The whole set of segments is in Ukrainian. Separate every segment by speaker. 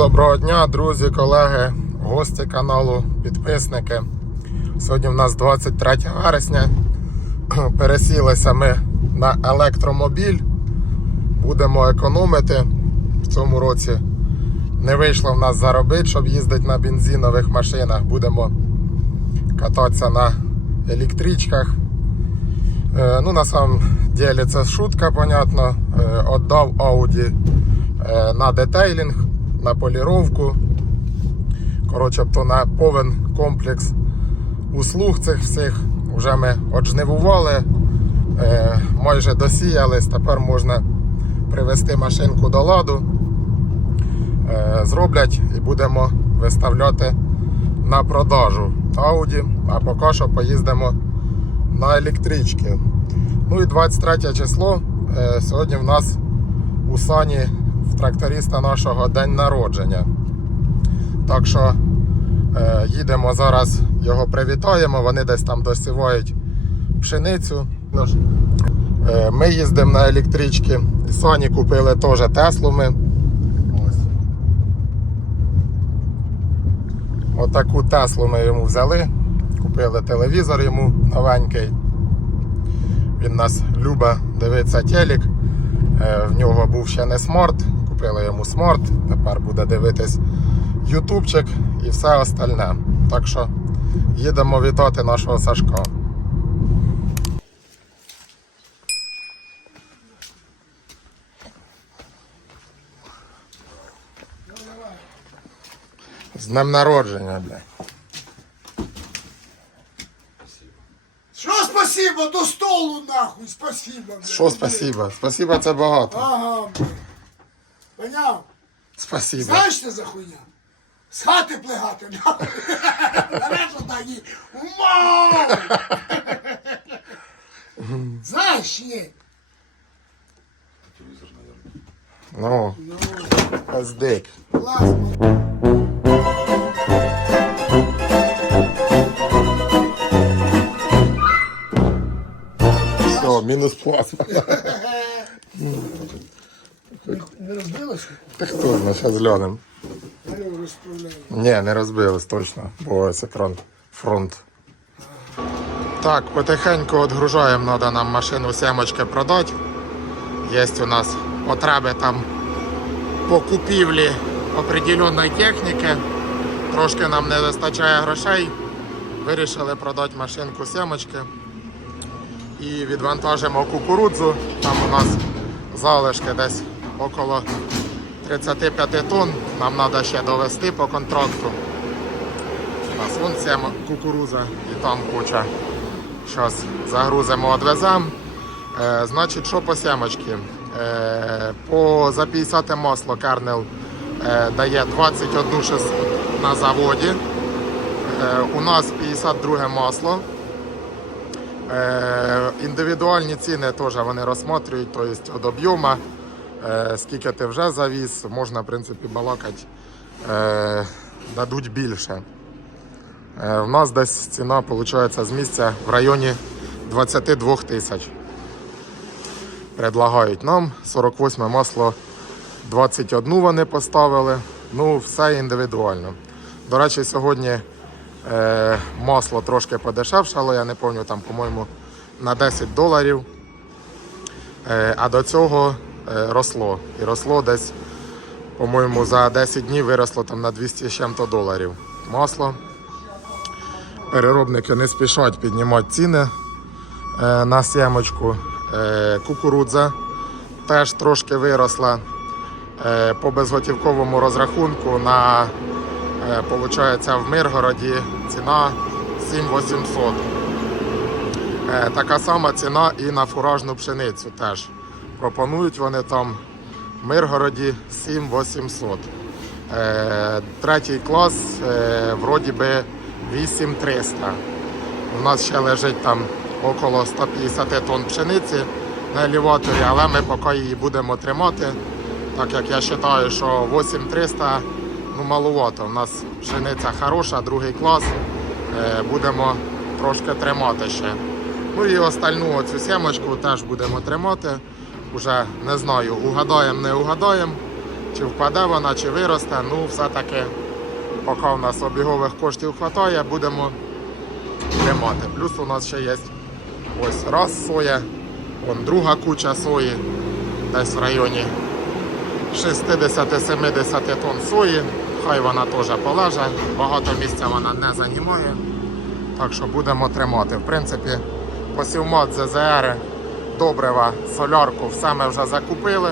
Speaker 1: доброго дня, друзі, колеги, гості каналу, підписники. Сьогодні в нас 23 вересня. Пересілися ми на електромобіль. Будемо економити. В цьому році не вийшло в нас заробити, щоб їздити на бензинових машинах. Будемо кататися на електричках. Е, Ну, на самом деле це шутка, понятно. Е, Отдав Audi е, на детейлінг, на поліровку. Коротше, то на повен комплекс услуг цих всіх. Вже ми отжнивували, е, майже досіялись, тепер можна привести машинку до ладу. Е, Зроблять і будемо виставляти на продажу Audi, а поки що поїздимо на електрички. Ну і 23 число. е, Сьогодні в нас у Сані тракториста нашого день народження. Так що е, їдемо зараз, його привітаємо, вони десь там досівають пшеницю. Е, Ми їздимо на електрички. І Сані купили теж Теслу ми. Отаку Теслу ми йому взяли. Купили телевізор йому новенький. Він нас любить дивитися телек. Е, В нього був ще не смарт. Купили йому смарт. Тепер буде дивитись ютубчик і все остальне. Так що їдемо вітати нашого Сашка. З днем народження, блядь.
Speaker 2: Що спасибо, до столу нахуй, спасибо. блядь.
Speaker 1: Що спасибо? Спасибо, це багато.
Speaker 2: Ага, блядь.
Speaker 1: Спасибо.
Speaker 2: Знаєш що за хуйня? З хати плегати, що такі? Вау! Знаєш, ні?
Speaker 1: Ну, пиздик.
Speaker 2: Класно.
Speaker 1: Все, мінус плазма.
Speaker 2: Не розбилося?
Speaker 1: Та хто знає, зараз глянемо. Ні, не розбились точно, бо екран фронт. Так, потихеньку відгружаємо, треба нам машину сімочки продати. Є у нас потреби там по купівлі определеної техніки. Трошки нам не вистачає грошей. Вирішили продати машинку сімочки. І відвантажимо кукурудзу. Там у нас залишки десь около 35 тонн. Нам треба ще довести по контракту. У нас вон сім кукуруза і там куча. Зараз загрузимо, відвеземо. Е, значить, що по сімочки? Е, по, за 50 масло Кернел е, дає 21 6 на заводі. Е, у нас 52 масло. Е, індивідуальні ціни теж вони розсматривають, тобто від об'єму, скільки ти вже завіз, можна в принципі балакати, е, дадуть більше. Е, в нас десь ціна виходить з місця в районі 22 тисяч. Предлагають нам 48 масло 21 вони поставили. Ну, все індивідуально. До речі, сьогодні е, масло трошки подешевшало, я не пам'ятаю, там, по-моєму, на 10 доларів. Е, а до цього е, росло. І росло десь, по-моєму, за 10 днів виросло там на 200 з чим-то доларів масло. Переробники не спішать піднімати ціни е, на сімочку. Е, кукурудза теж трошки виросла. Е, по безготівковому розрахунку на е, получається в Миргороді ціна 7800. Е, така сама ціна і на фуражну пшеницю теж. Пропонують вони там в Миргороді 7800. Е, третій клас е, вроді би 8300. У нас ще лежить там около 150 тонн пшениці на елеваторі, але ми поки її будемо тримати, так як я вважаю, що 8300 ну, маловато. У нас пшениця хороша, другий клас. Е, будемо трошки тримати ще. Ну і остальну оцю сімочку теж будемо тримати. Уже не знаю, угадаємо, не угадаємо. чи впаде вона, чи виросте. Ну, все-таки, поки у нас обігових коштів вистачає, будемо тримати. Плюс у нас ще є ось раз соя, вон друга куча сої, десь в районі 60-70 тонн сої. Хай вона теж полеже, багато місця вона не займає. Так що будемо тримати. В принципі, посівмат ЗЗР, добрива, солярку, все ми вже закупили.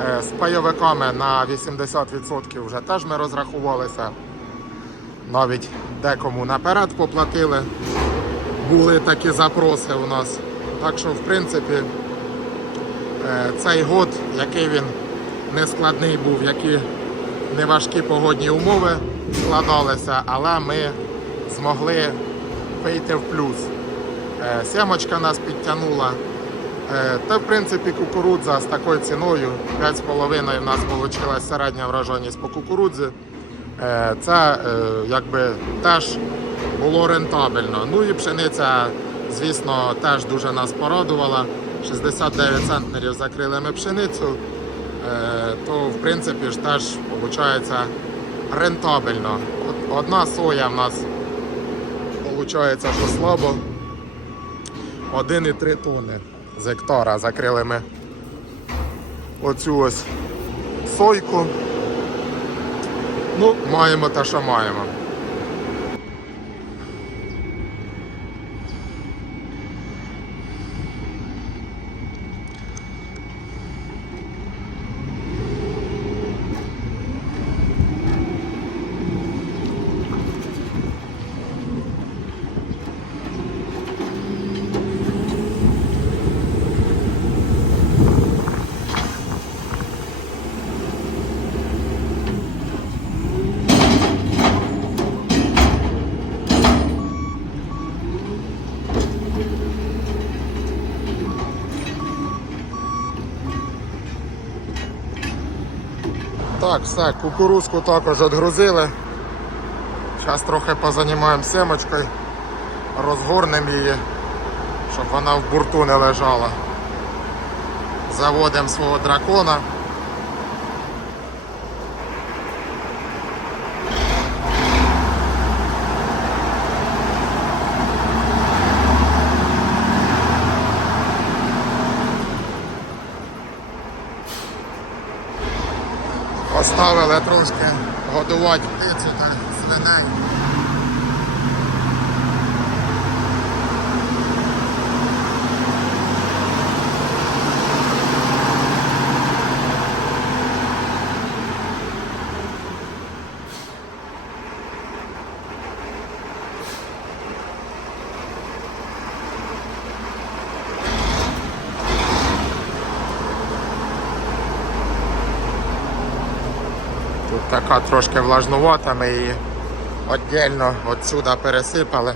Speaker 1: Е, З пайовиками на 80% вже теж ми розрахувалися. Навіть декому наперед поплатили. Були такі запроси у нас. Так що, в принципі, е, цей год, який він нескладний був, які неважкі погодні умови складалися, але ми змогли вийти в плюс. Е, Сімочка нас підтягнула. Е, Та, в принципі, кукурудза з такою ціною 5,5 в нас вийшла середня враженість по кукурудзі. Це е, якби теж було рентабельно. Ну і пшениця, звісно, теж дуже нас порадувала. 69 центнерів закрили ми пшеницю, е, то в принципі ж теж виходить рентабельно. Одна соя в нас виходить, що слабо. 1,3 тонни з гектара закрили ми оцю ось сойку. Ну, маємо те, що маємо. Так, все, кукурузку також відгрузили. Зараз трохи позанімаємо семочкою, розгорнемо її, щоб вона в бурту не лежала. Заводимо свого дракона. Поставили трошки годувати птицю та свиней. Така трошки влажнувата, ми її віддільно відсюди пересипали.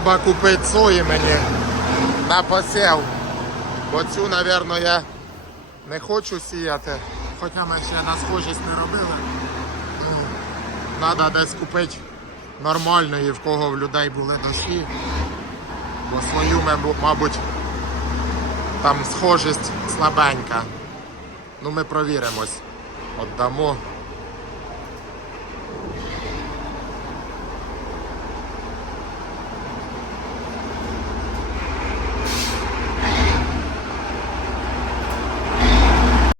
Speaker 1: Треба купити сої мені на посів. Бо цю, мабуть, я не хочу сіяти. Хоча ми ще на схожість не робили. Треба десь купити нормальної, в кого в людей були дощі. Бо свою, мабуть, там схожість слабенька. Ну ми провіримось. Отдамо.